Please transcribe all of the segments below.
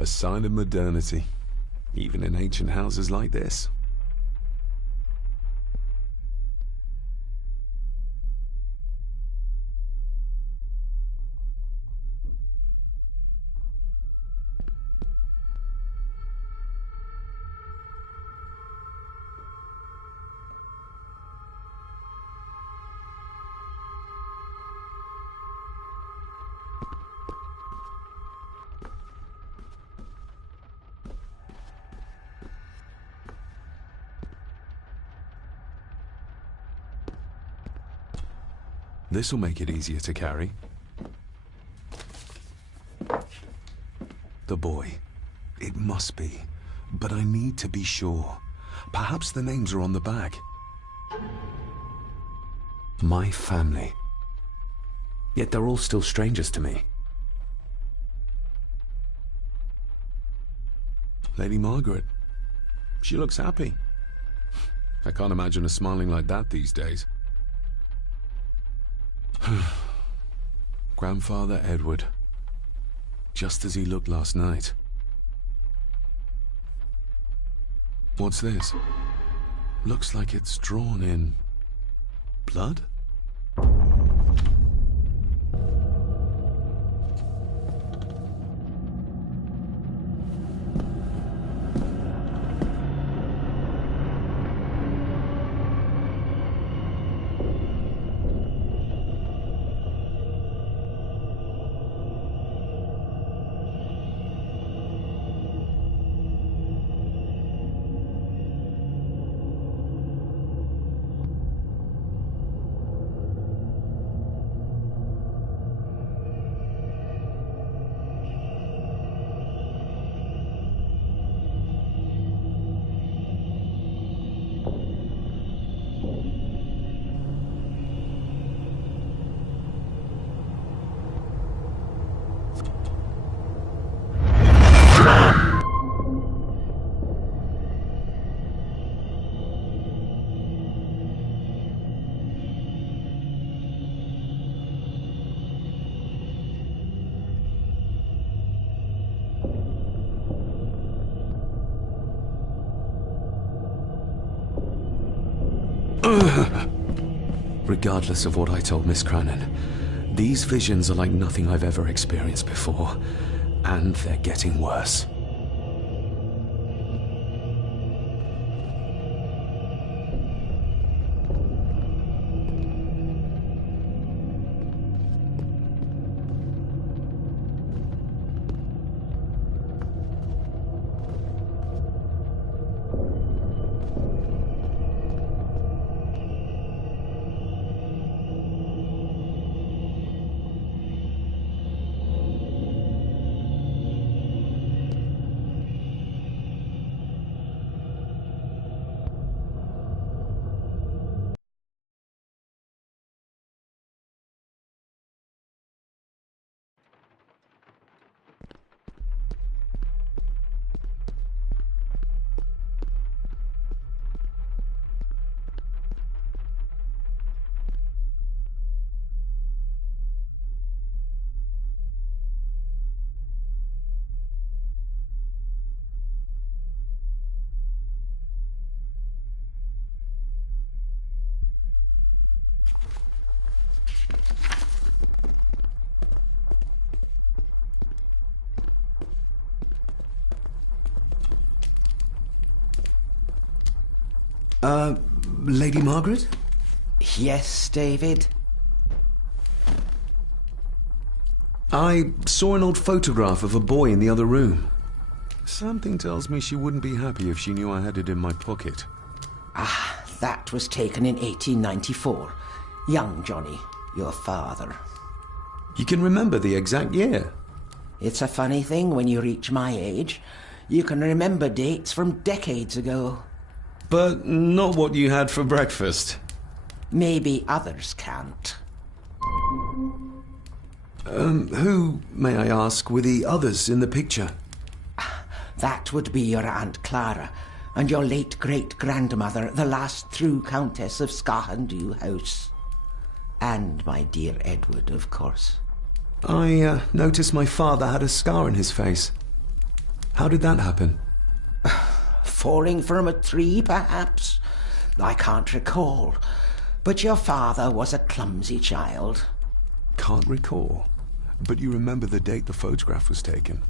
A sign of modernity, even in ancient houses like this. This'll make it easier to carry. The boy. It must be. But I need to be sure. Perhaps the names are on the back. My family. Yet they're all still strangers to me. Lady Margaret. She looks happy. I can't imagine her smiling like that these days. Grandfather Edward. Just as he looked last night. What's this? Looks like it's drawn in blood? Regardless of what I told Miss Cranon, these visions are like nothing I've ever experienced before, and they're getting worse. Lady Margaret? Yes, David? I saw an old photograph of a boy in the other room. Something tells me she wouldn't be happy if she knew I had it in my pocket. Ah, that was taken in 1894. Young Johnny, your father. You can remember the exact year? It's a funny thing when you reach my age. You can remember dates from decades ago. But not what you had for breakfast. Maybe others can't. Who, may I ask, were the others in the picture? That would be your Aunt Clara and your late great-grandmother, the last true Countess of Scahandew House. And my dear Edward, of course. I noticed my father had a scar on his face. How did that happen? Falling from a tree, perhaps? I can't recall. But your father was a clumsy child. Can't recall. But you remember the date the photograph was taken.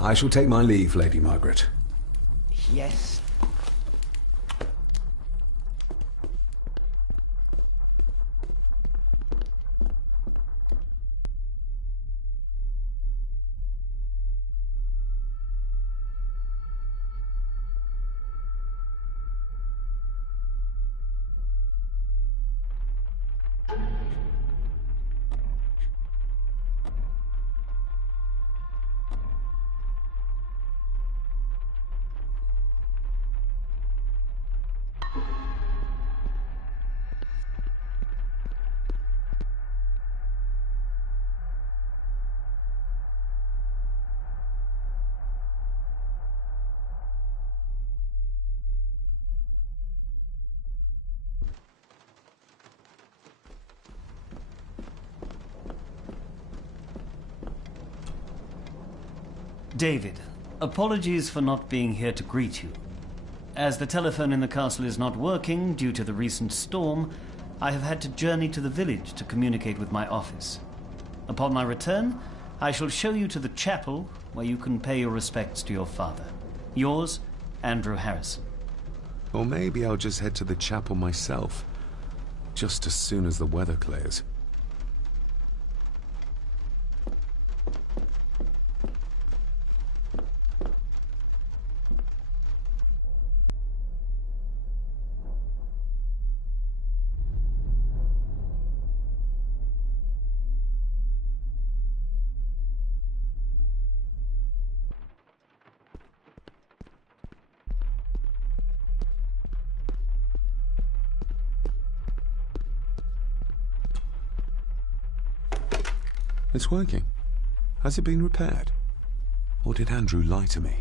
I shall take my leave, Lady Margaret. Yes. David, apologies for not being here to greet you. As the telephone in the castle is not working due to the recent storm, I have had to journey to the village to communicate with my office. Upon my return, I shall show you to the chapel where you can pay your respects to your father. Yours, Andrew Harrison. Or maybe I'll just head to the chapel myself, just as soon as the weather clears. It's working. Has it been repaired? Or did Andrew lie to me?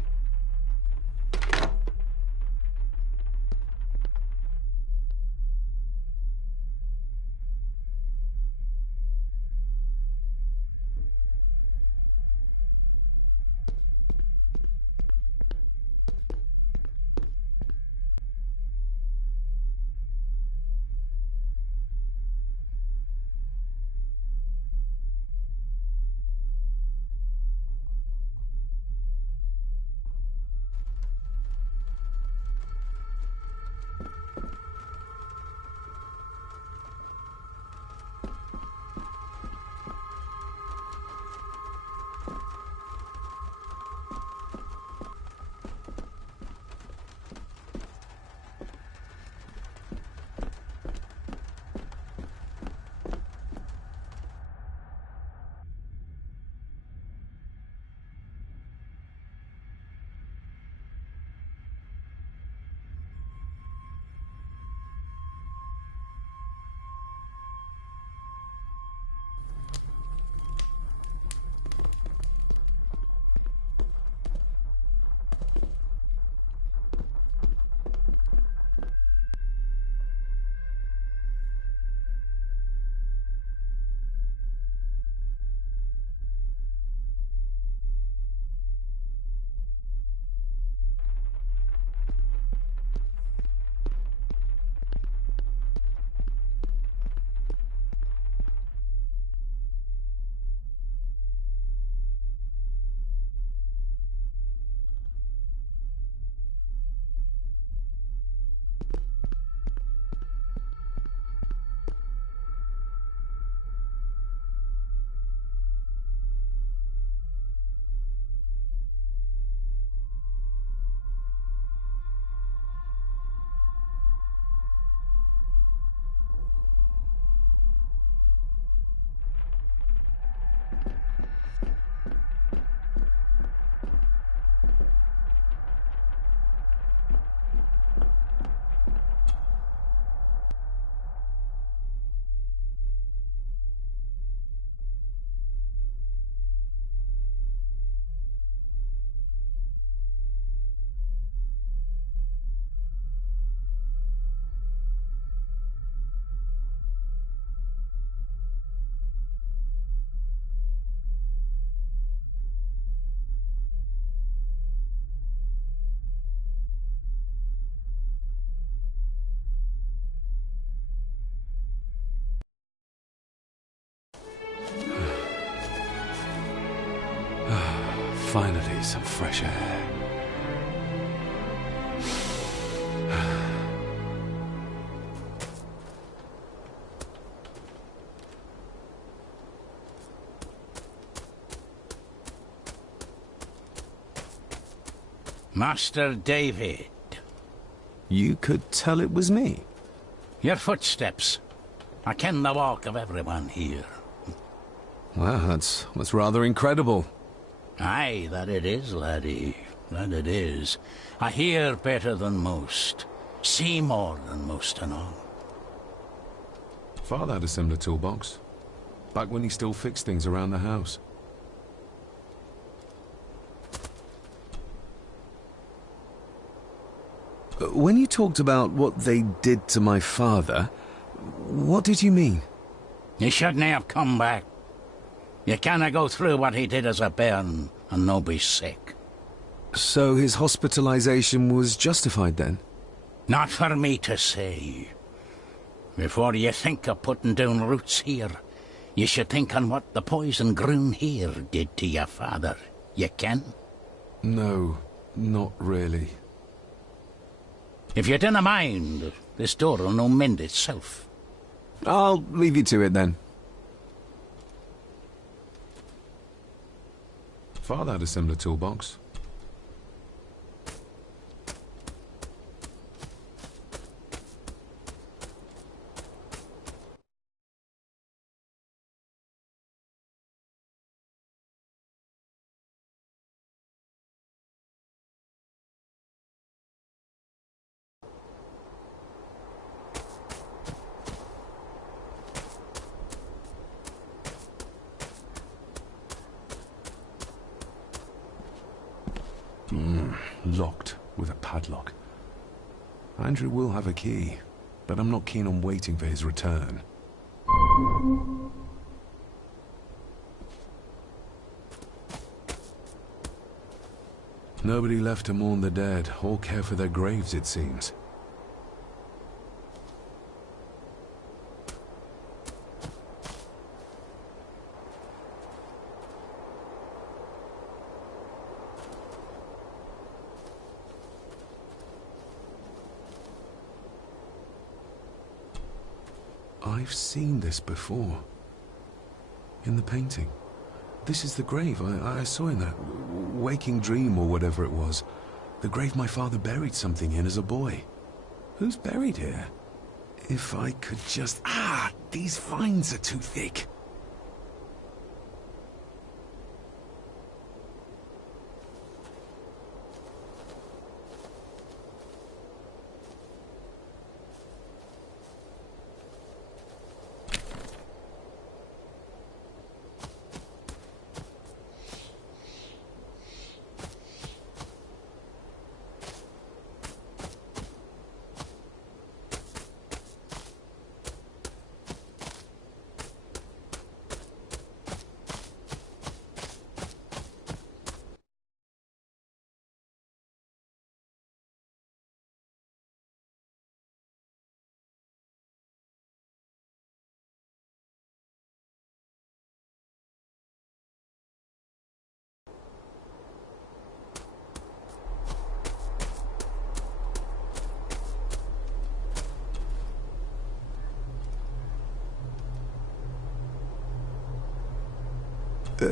some fresh air. Master David. You could tell it was me. Your footsteps. I ken the walk of everyone here. Well, that's rather incredible. Aye, that it is, laddie. That it is. I hear better than most. See more than most and all. Father had a similar toolbox. Back when he still fixed things around the house. When you talked about what they did to my father, what did you mean? He shouldn't have come back. You canna go through what he did as a bairn and no be sick. So his hospitalization was justified then? Not for me to say. Before you think of putting down roots here, you should think on what the poison grown here did to your father. You can? No, not really. If you dinna mind, this door'll no mend itself. I'll leave you to it then. Father had a similar toolbox. Locked with a padlock. Andrew will have a key, but I'm not keen on waiting for his return. Nobody left to mourn the dead or care for their graves, it seems. I've seen this before. In the painting. This is the grave I saw in that waking dream or whatever it was. The grave my father buried something in as a boy. Who's buried here? If I could just... these vines are too thick.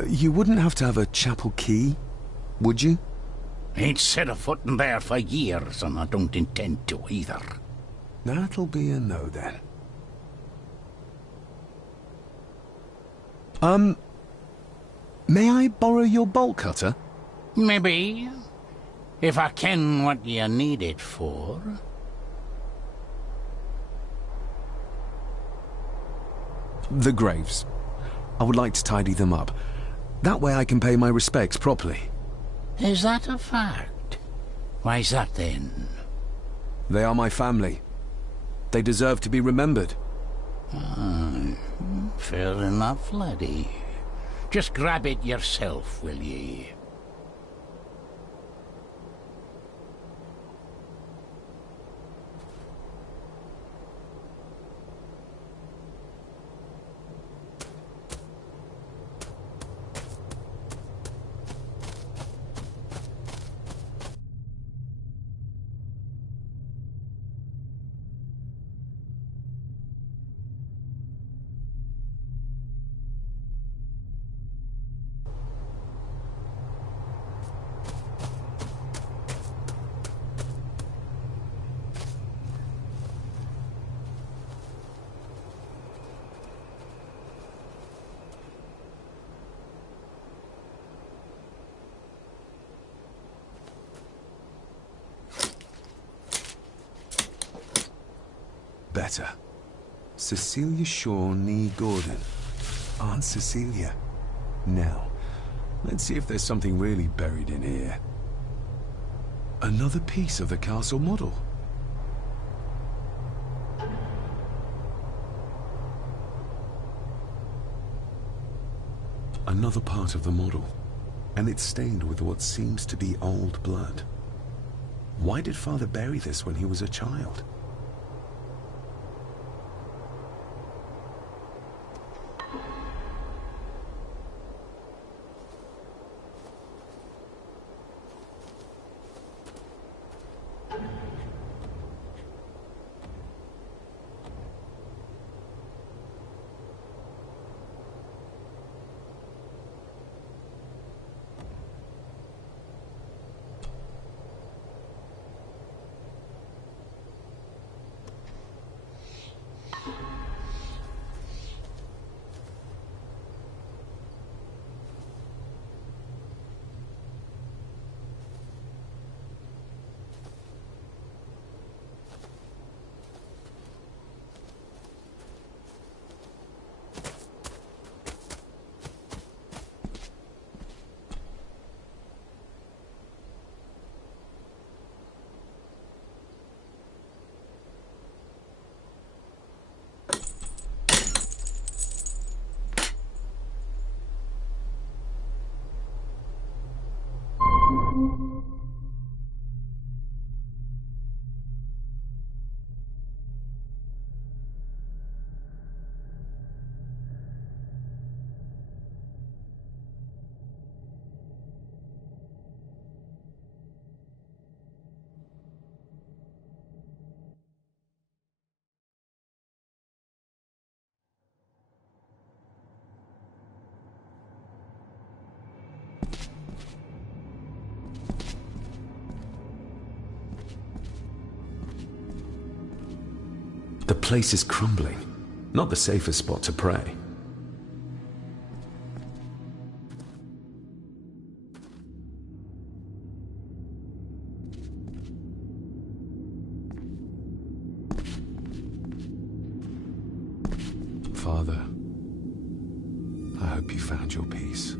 You wouldn't have to have a chapel key, would you? Ain't set a foot in there for years, and I don't intend to either. That'll be a no, then. May I borrow your bolt cutter? Maybe. If I ken what you need it for. The graves. I would like to tidy them up. That way I can pay my respects properly. Is that a fact? Why's that then? They are my family. They deserve to be remembered. Fair enough, laddie. Just grab it yourself, will ye? better. Cecilia Shaw nee Gordon. Aunt Cecilia. Now, let's see if there's something really buried in here. Another piece of the castle model. Another part of the model, and it's stained with what seems to be old blood. Why did Father bury this when he was a child? The place is crumbling. Not the safest spot to pray. Father, I hope you found your peace.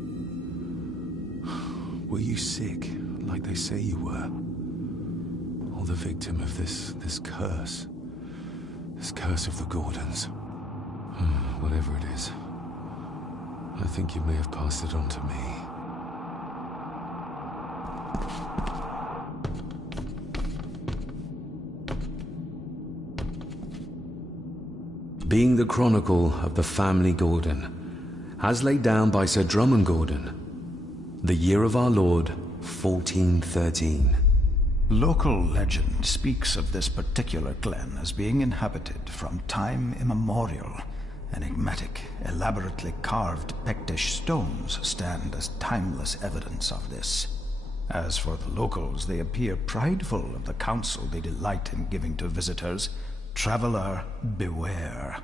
Were you sick, like they say you were? Or the victim of this curse? This curse of the Gordons. Whatever it is, I think you may have passed it on to me. Being the chronicle of the family Gordon, as laid down by Sir Drummond Gordon, the year of our Lord, 1413. Local legend speaks of this particular glen as being inhabited from time immemorial. Enigmatic, elaborately carved Pictish stones stand as timeless evidence of this. As for the locals, they appear prideful of the counsel they delight in giving to visitors. Traveler, beware.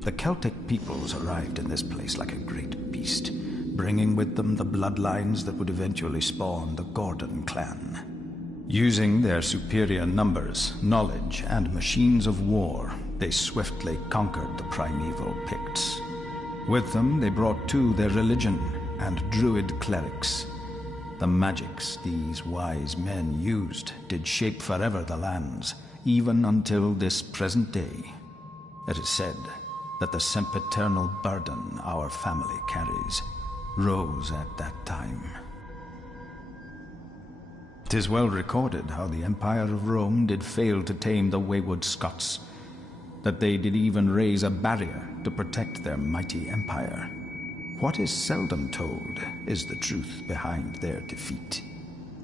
The Celtic peoples arrived in this place like a great beast, bringing with them the bloodlines that would eventually spawn the Gordon clan. Using their superior numbers, knowledge, and machines of war, they swiftly conquered the primeval Picts. With them, they brought too their religion and druid clerics. The magics these wise men used did shape forever the lands, even until this present day. It is said that the sempiternal burden our family carries rose at that time. 'Tis well recorded how the Empire of Rome did fail to tame the wayward Scots, that they did even raise a barrier to protect their mighty empire. What is seldom told is the truth behind their defeat.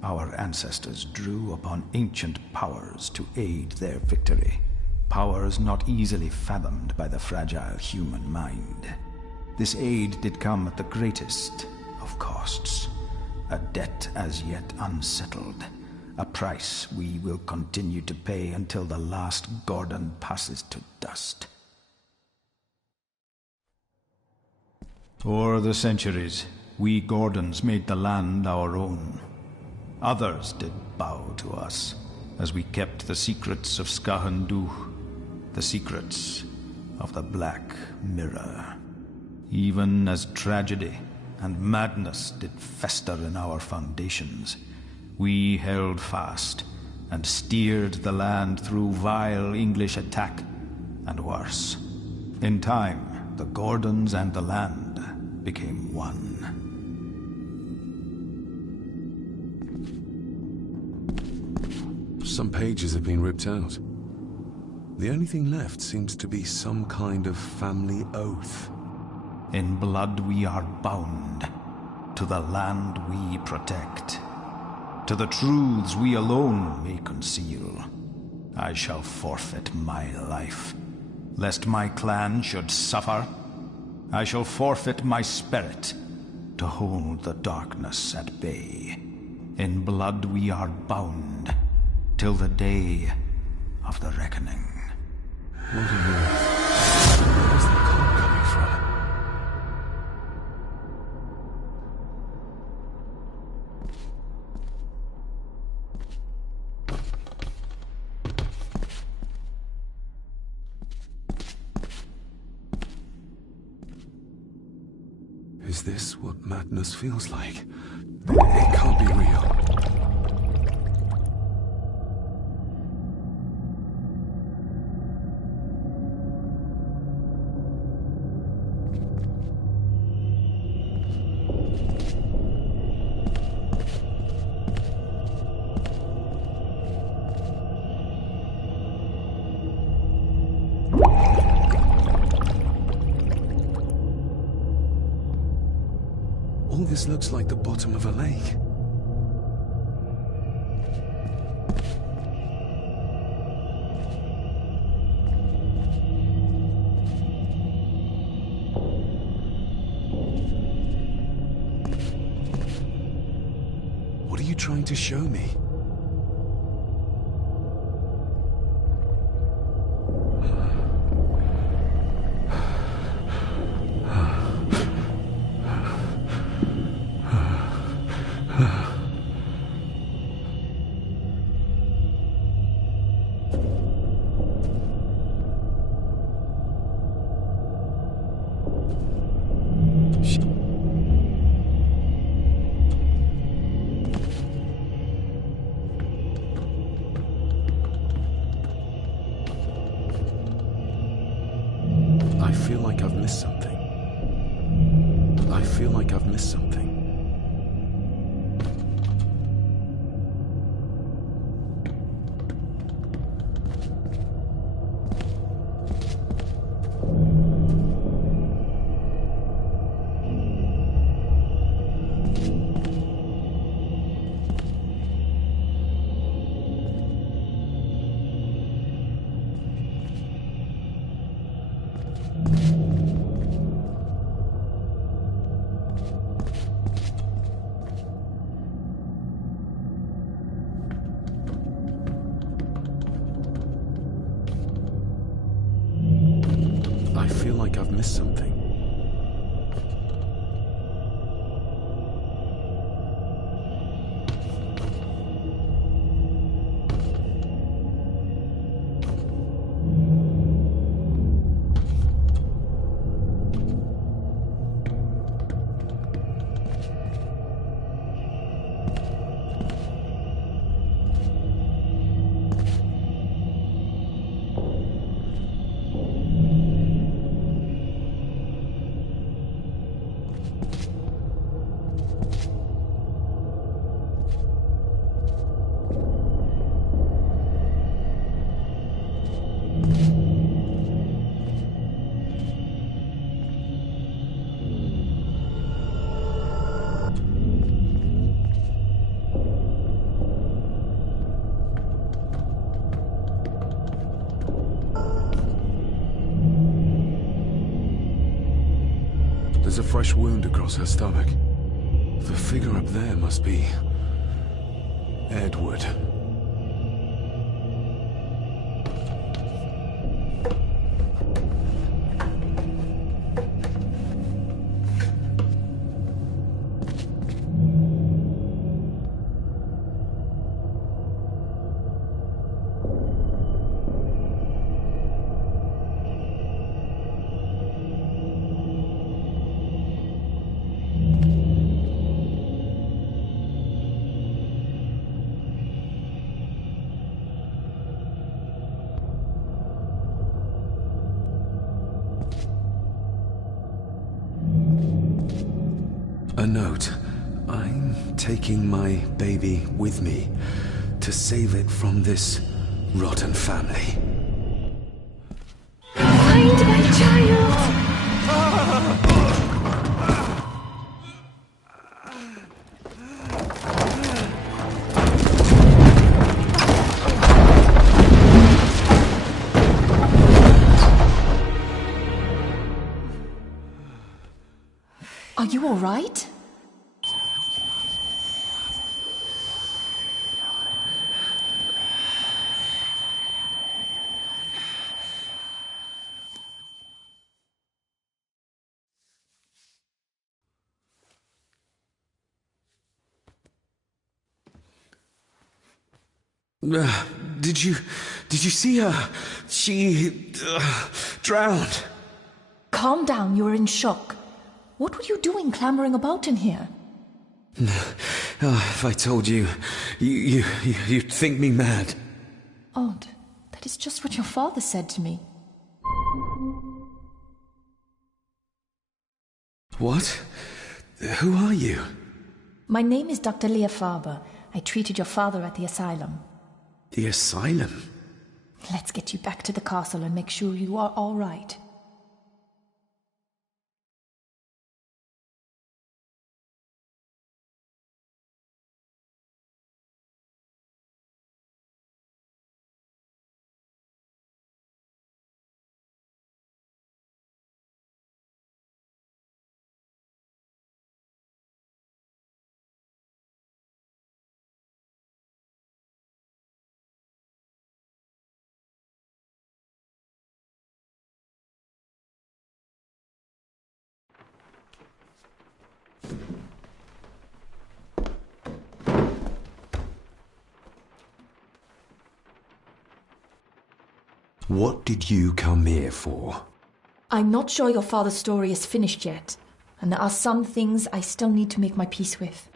Our ancestors drew upon ancient powers to aid their victory, powers not easily fathomed by the fragile human mind. This aid did come at the greatest of costs, a debt as yet unsettled, a price we will continue to pay until the last Gordon passes to dust. O'er the centuries, we Gordons made the land our own. Others did bow to us, as we kept the secrets of Skahandu, the secrets of the Black Mirror. Even as tragedy and madness did fester in our foundations, we held fast and steered the land through vile English attack and worse. In time, the Gordons and the land became one. Some pages have been ripped out. The only thing left seems to be some kind of family oath. In blood we are bound to the land we protect, to the truths we alone may conceal. I shall forfeit my life, lest my clan should suffer. I shall forfeit my spirit to hold the darkness at bay. In blood we are bound till the day of the reckoning. What on earth? Where's the call coming from? Is this what madness feels like? It can't be real. All this looks like the bottom of a lake. What are you trying to show me? I feel like I've missed something. I feel like I've missed something. I feel like I've missed something. There's a fresh wound across her stomach. The figure up there must be Edward. A note. I'm taking my baby with me to save it from this rotten family. Find my child! Are you all right? Did you see her? She drowned. Calm down, you're in shock. What were you doing clambering about in here? If I told you, you'd think me mad. Odd. That is just what your father said to me. What? Who are you? My name is Dr. Leah Farber. I treated your father at the asylum. The asylum? Let's get you back to the castle and make sure you are all right. What did you come here for? I'm not sure your father's story is finished yet, and there are some things I still need to make my peace with.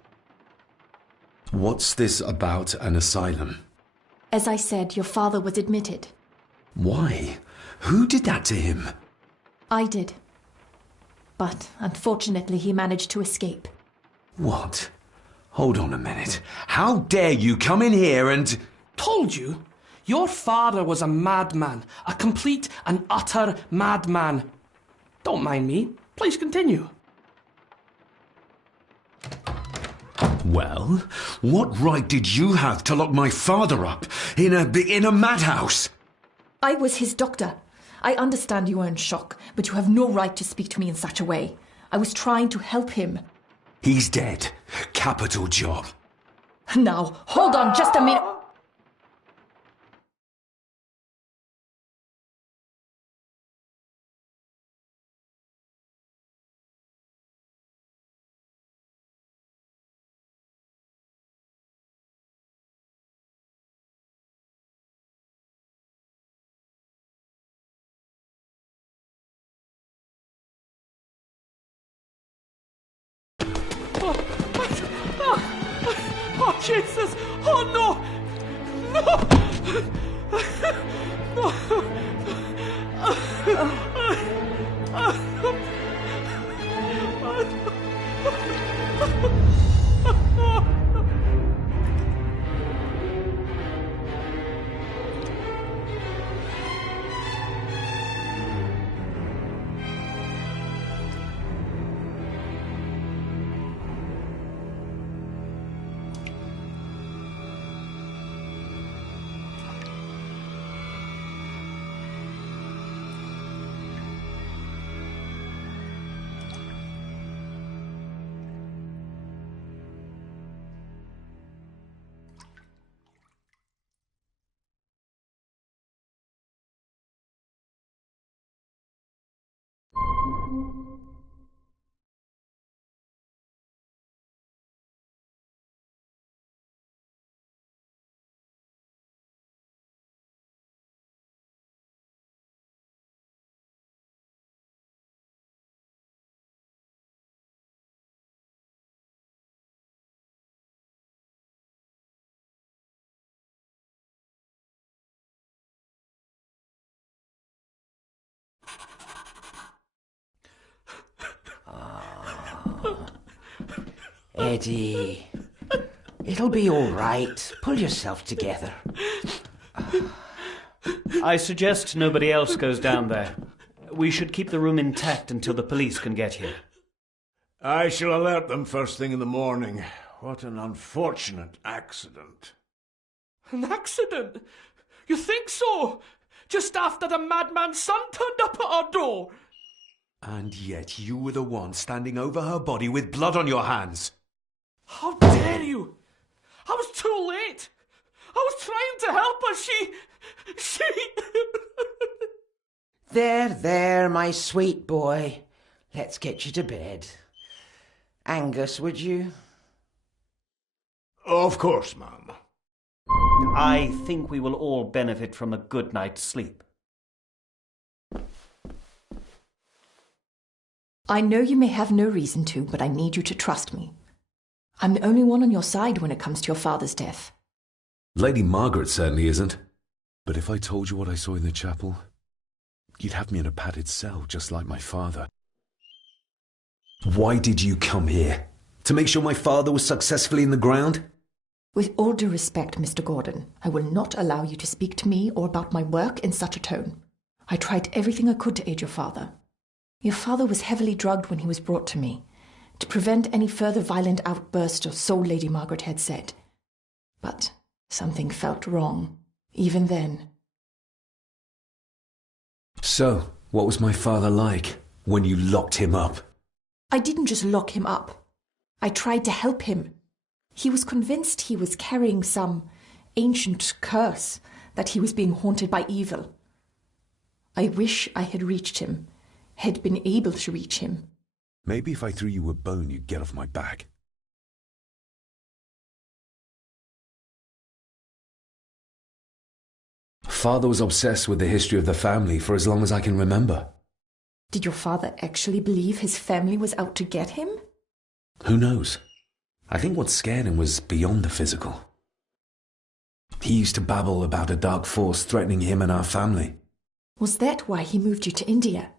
What's this about an asylum? As I said, your father was admitted. Why? Who did that to him? I did. But unfortunately, he managed to escape. What? Hold on a minute. How dare you come in here and... Told you? Your father was a madman. A complete and utter madman. Don't mind me. Please continue. Well, what right did you have to lock my father up in a madhouse? I was his doctor. I understand you are in shock, but you have no right to speak to me in such a way. I was trying to help him. He's dead. Capital job. Now, hold on just a minute. Oh, Jesus! Oh, no! Eddie, it'll be all right. Pull yourself together. I suggest nobody else goes down there. We should keep the room intact until the police can get here. I shall alert them first thing in the morning. What an unfortunate accident. An accident? You think so? Just after the madman's son turned up at our door? And yet you were the one standing over her body with blood on your hands. How dare you? I was too late. I was trying to help her. She... There, my sweet boy. Let's get you to bed. Angus, would you? Of course, ma'am. I think we will all benefit from a good night's sleep. I know you may have no reason to, but I need you to trust me. I'm the only one on your side when it comes to your father's death. Lady Margaret certainly isn't. But if I told you what I saw in the chapel, you'd have me in a padded cell, just like my father. Why did you come here? To make sure my father was successfully in the ground? With all due respect, Mr. Gordon, I will not allow you to speak to me or about my work in such a tone. I tried everything I could to aid your father. Your father was heavily drugged when he was brought to me, to prevent any further violent outburst, or so Lady Margaret had said. But something felt wrong, even then. So, what was my father like when you locked him up? I didn't just lock him up. I tried to help him. He was convinced he was carrying some ancient curse, that he was being haunted by evil. I wish I had reached him, had been able to reach him. Maybe if I threw you a bone, you'd get off my back. Father was obsessed with the history of the family for as long as I can remember. Did your father actually believe his family was out to get him? Who knows? I think what scared him was beyond the physical. He used to babble about a dark force threatening him and our family. Was that why he moved you to India?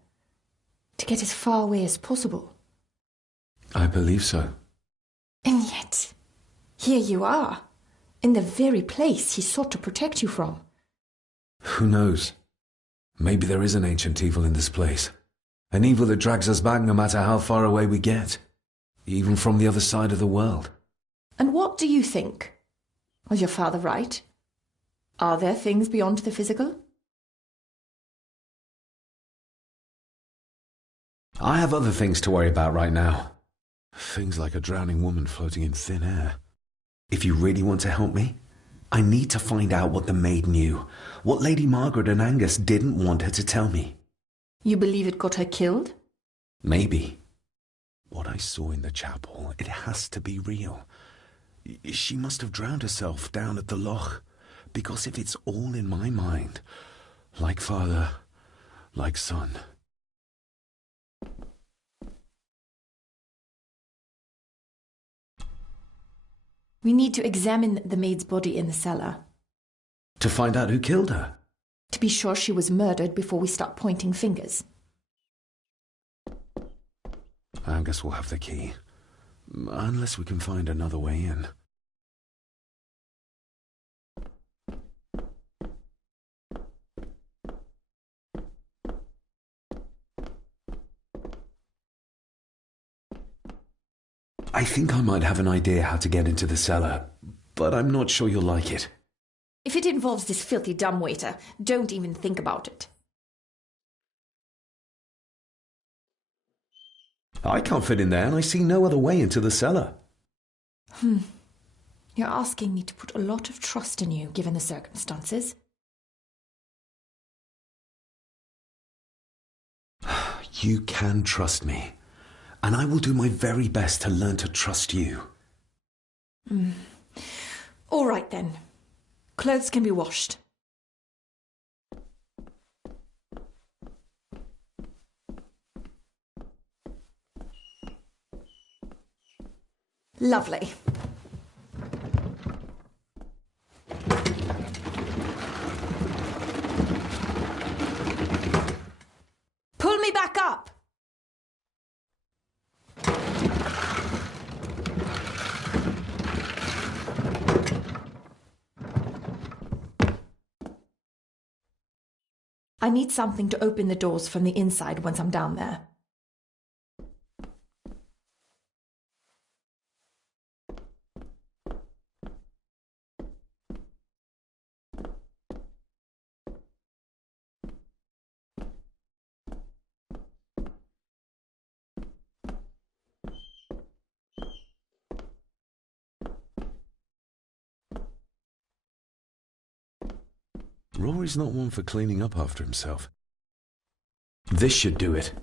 To get as far away as possible? I believe so. And yet, here you are, in the very place he sought to protect you from. Who knows? Maybe there is an ancient evil in this place. An evil that drags us back no matter how far away we get. Even from the other side of the world. And what do you think? Was your father right? Are there things beyond the physical? I have other things to worry about right now. Things like a drowning woman floating in thin air. If you really want to help me, I need to find out what the maid knew. What Lady Margaret and Angus didn't want her to tell me. You believe it got her killed? Maybe. What I saw in the chapel, it has to be real. She must have drowned herself down at the loch. Because if it's all in my mind, like father, like son. We need to examine the maid's body in the cellar. To find out who killed her? To be sure she was murdered before we start pointing fingers. Angus will have the key. Unless we can find another way in. I think I might have an idea how to get into the cellar, but I'm not sure you'll like it. If it involves this filthy dumbwaiter, don't even think about it. I can't fit in there, and I see no other way into the cellar. You're asking me to put a lot of trust in you, given the circumstances. You can trust me, and I will do my very best to learn to trust you. All right, then. Clothes can be washed. Lovely. Pull me back up! I need something to open the doors from the inside once I'm down there. Rory's not one for cleaning up after himself. This should do it.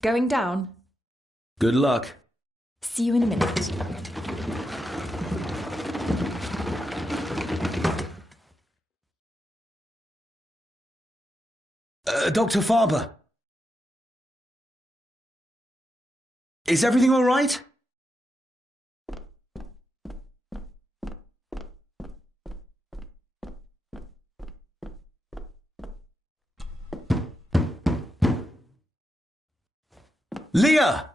Going down? Good luck. See you in a minute. Dr. Farber. Is everything all right? Leah!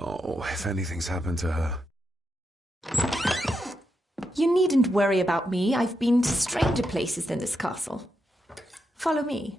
Oh, if anything's happened to her. You needn't worry about me. I've been to stranger places than this castle. Follow me.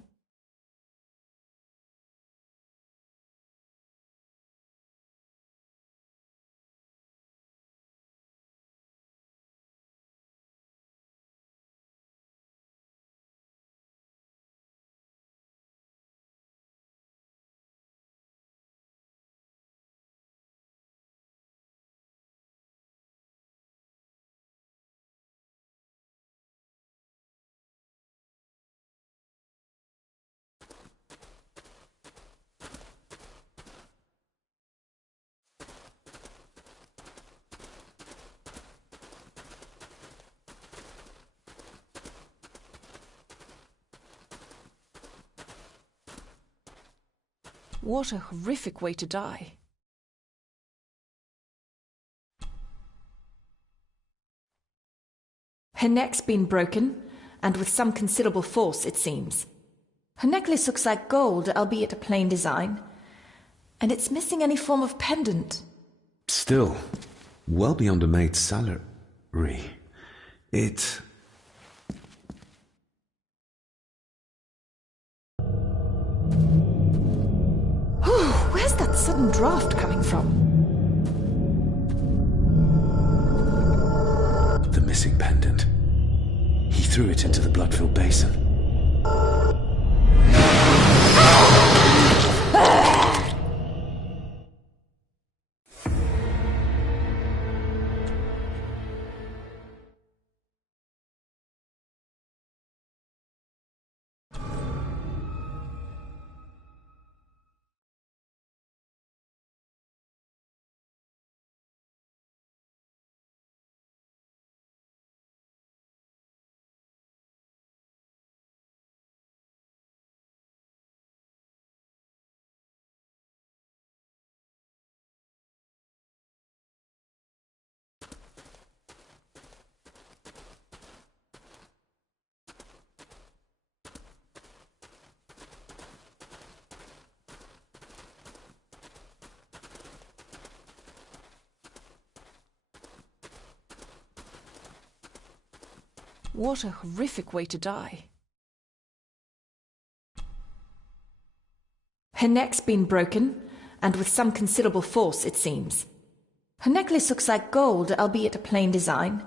What a horrific way to die. Her neck's been broken, and with some considerable force, it seems. Her necklace looks like gold, albeit a plain design, and it's missing any form of pendant. Still, well beyond a maid's salary. It... Where's that sudden draft coming from? The missing pendant. He threw it into the blood-filled basin. What a horrific way to die. Her neck's been broken, and with some considerable force, it seems. Her necklace looks like gold, albeit a plain design,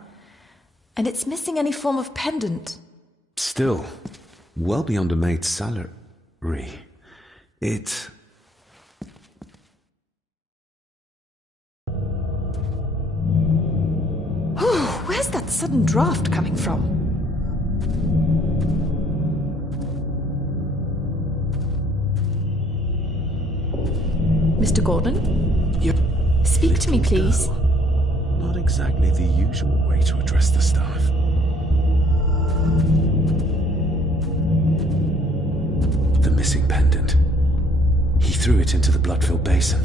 and it's missing any form of pendant. Still, well beyond a maid's salary. It... Where's that sudden draft coming from? Mr. Gordon? Speak to me, please. Not exactly the usual way to address the staff. The missing pendant. He threw it into the blood-filled basin.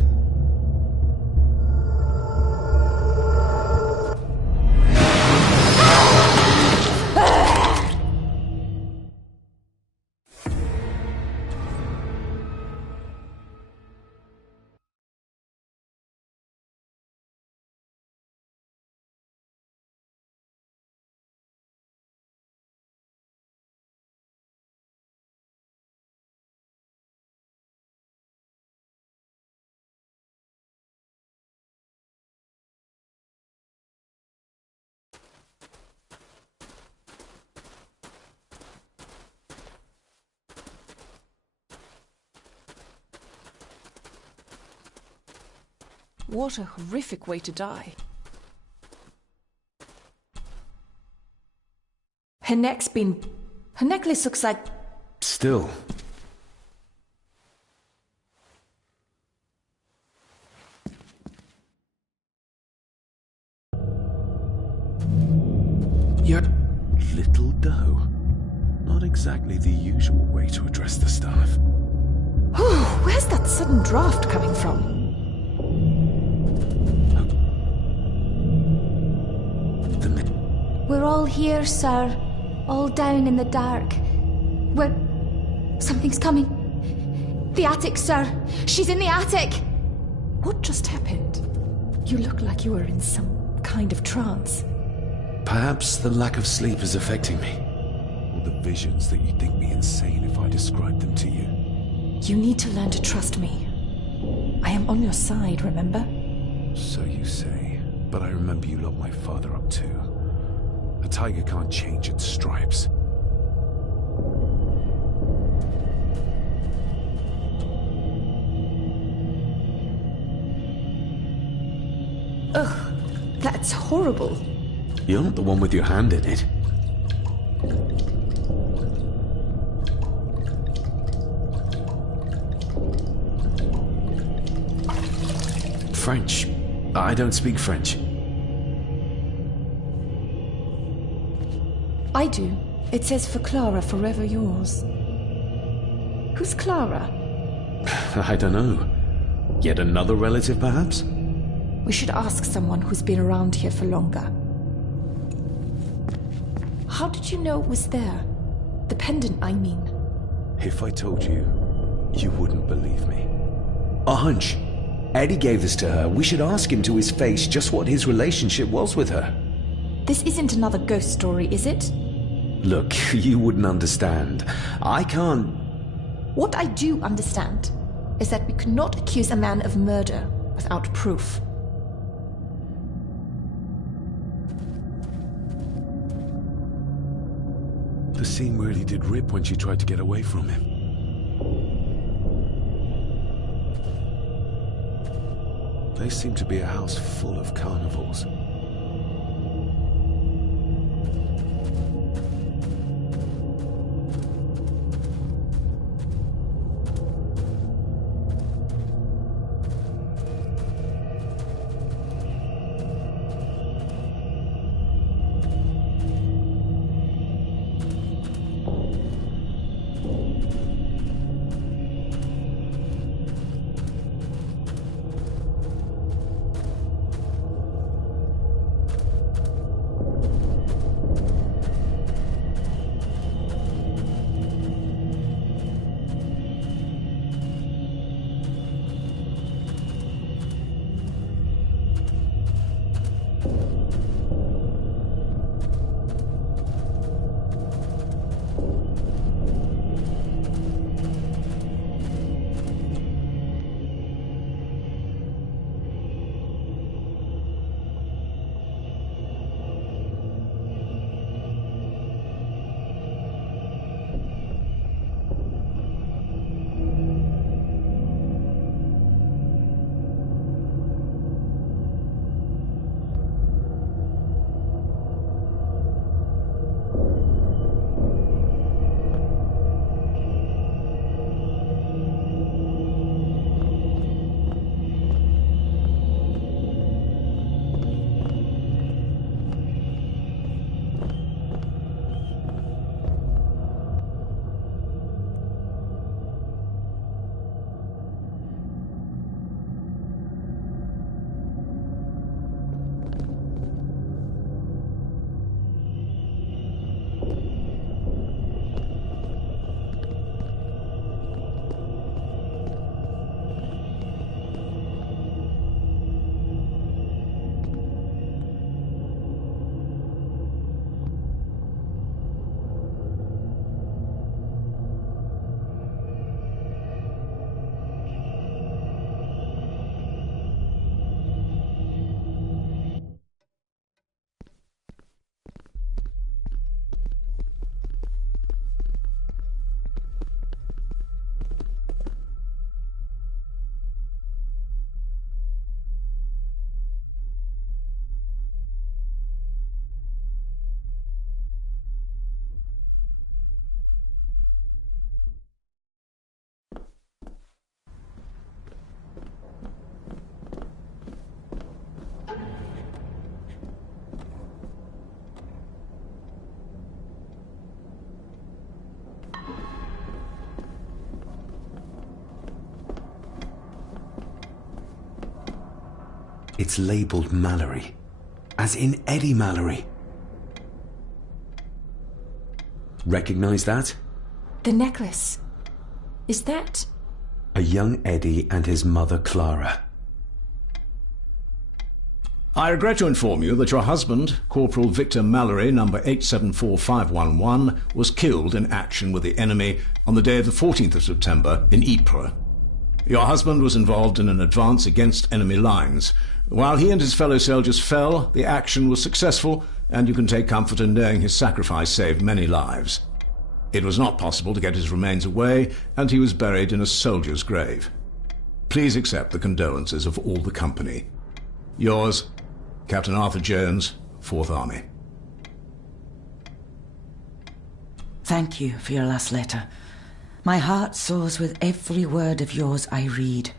What a horrific way to die. Her neck's been... Her necklace looks like... Still. You're... Little dough. Not exactly the usual way to address the staff. Where's that sudden draft coming from? We're all here, sir. All down in the dark. Something's coming. The attic, sir. She's in the attic. What just happened? You look like you were in some kind of trance. Perhaps the lack of sleep is affecting me. Or the visions that you'd think me insane if I described them to you. You need to learn to trust me. I am on your side, remember? So you say. But I remember you locked my father up too. A tiger can't change its stripes. Ugh, that's horrible. You're not the one with your hand in it. French. I don't speak French. I do. It says for Clara, forever yours. Who's Clara? I don't know. Yet another relative, perhaps? We should ask someone who's been around here for longer. How did you know it was there? The pendant, I mean. If I told you, you wouldn't believe me. A hunch. Eddie gave this to her. We should ask him to his face just what his relationship was with her. This isn't another ghost story, is it? Look, you wouldn't understand. I can't... What I do understand is that we could not accuse a man of murder without proof. The scene really did rip when she tried to get away from him. They seem to be a house full of carnivals. It's labelled Mallory. As in Eddie Mallory. Recognize that? The necklace. Is that... A young Eddie and his mother Clara. I regret to inform you that your husband, Corporal Victor Mallory, number 874511, was killed in action with the enemy on the day of the 14th of September in Ypres. Your husband was involved in an advance against enemy lines. While he and his fellow soldiers fell, the action was successful, and you can take comfort in knowing his sacrifice saved many lives. It was not possible to get his remains away, and he was buried in a soldier's grave. Please accept the condolences of all the company. Yours, Captain Arthur Jones, 4th Army. Thank you for your last letter. My heart soars with every word of yours I read.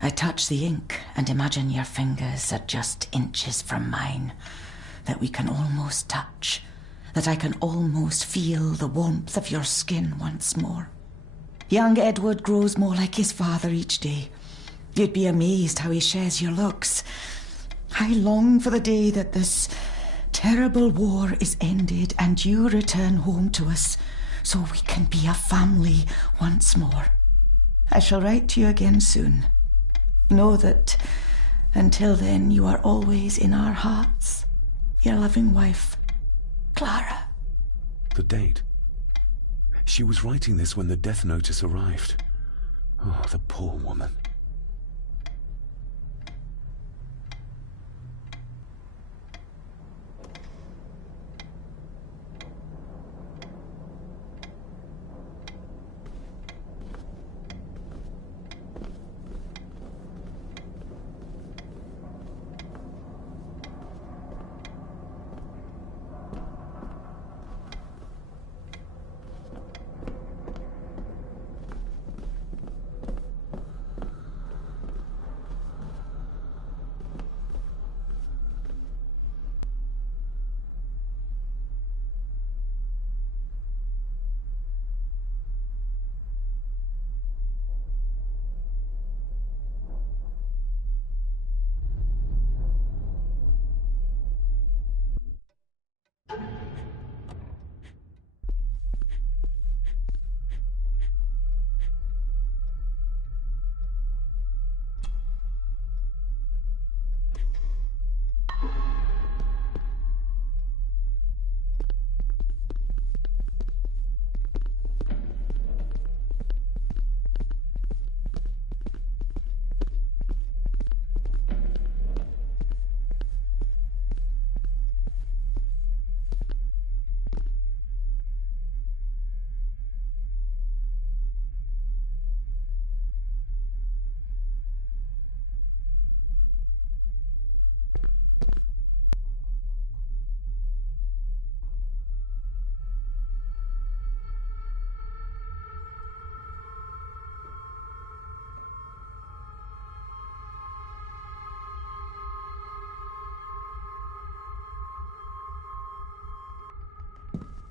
I touch the ink and imagine your fingers are just inches from mine, that we can almost touch, that I can almost feel the warmth of your skin once more. Young Edward grows more like his father each day. You'd be amazed how he shares your looks. I long for the day that this terrible war is ended and you return home to us so we can be a family once more. I shall write to you again soon. Know that until then you are always in our hearts. Your loving wife, Clara. The date. She was writing this when the death notice arrived. Oh, the poor woman.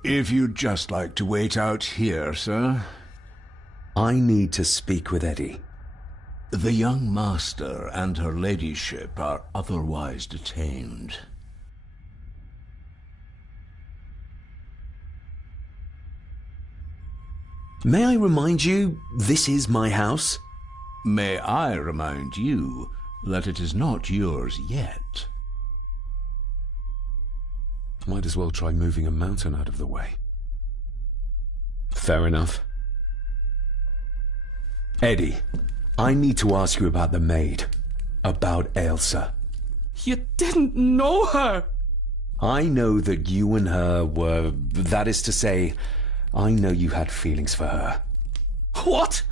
If you'd just like to wait out here, sir. I need to speak with Eddie. The young master and her ladyship are otherwise detained. May I remind you, this is my house? May I remind you that it is not yours yet? Might as well try moving a mountain out of the way. Fair enough. Eddie, I need to ask you about the maid. About Elsa. You didn't know her! I know that you and her were... That is to say, I know you had feelings for her. What?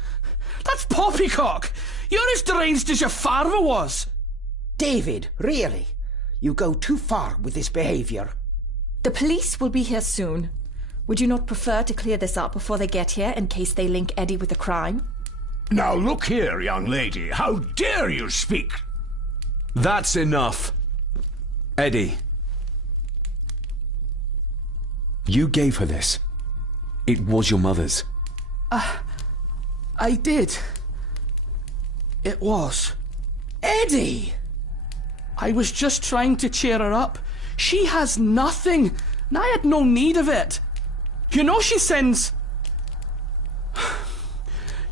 That's poppycock! You're as deranged as your father was! David, really? You go too far with this behaviour. The police will be here soon. Would you not prefer to clear this up before they get here in case they link Eddie with the crime? Now look here, young lady. How dare you speak? That's enough. Eddie. You gave her this. It was your mother's. I did. It was. Eddie! I was just trying to cheer her up. She has nothing, and I had no need of it. You know she sends...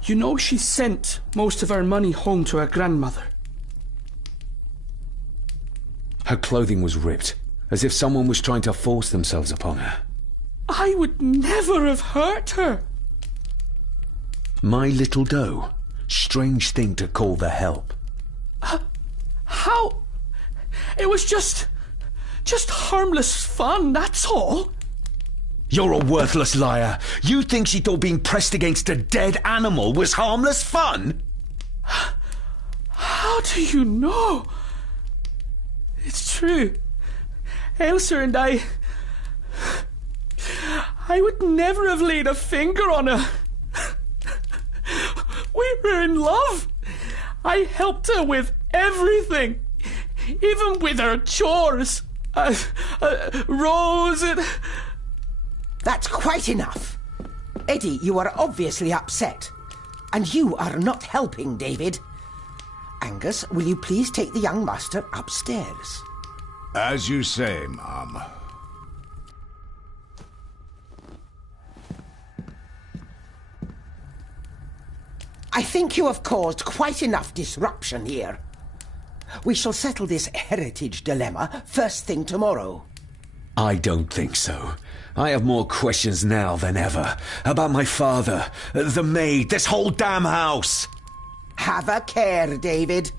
You know she sent most of her money home to her grandmother. Her clothing was ripped, as if someone was trying to force themselves upon her. I would never have hurt her. My little doe. Strange thing to call the help. How? It was just harmless fun, that's all. You're a worthless liar. You think she thought being pressed against a dead animal was harmless fun? How do you know? It's true. Elsa and I would never have laid a finger on her. We were in love. I helped her with everything, even with her chores. Rose and... That's quite enough. Eddie, you are obviously upset. And you are not helping, David. Angus, will you please take the young master upstairs? As you say, Mum. I think you have caused quite enough disruption here. We shall settle this heritage dilemma first thing tomorrow. I don't think so. I have more questions now than ever. About my father, the maid, this whole damn house. Have a care, David.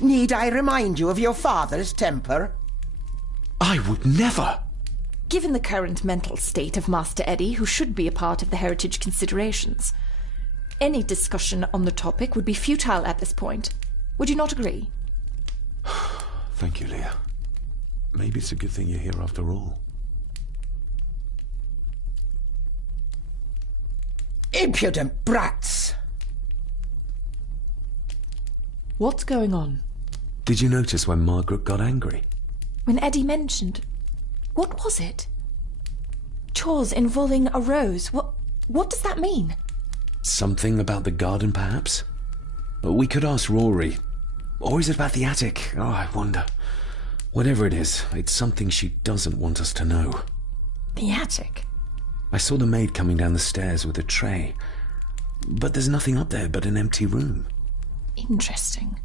Need I remind you of your father's temper? I would never. Given the current mental state of Master Eddie, who should be a part of the heritage considerations, any discussion on the topic would be futile at this point. Would you not agree? Thank you, Leah. Maybe it's a good thing you're here after all. Impudent brats! What's going on? Did you notice when Margaret got angry? When Eddie mentioned... What was it? Chores involving a rose. What does that mean? Something about the garden, perhaps? We could ask Rory. Or is it about the attic? Oh, I wonder. Whatever it is, it's something she doesn't want us to know. The attic? I saw the maid coming down the stairs with a tray. But there's nothing up there but an empty room. Interesting.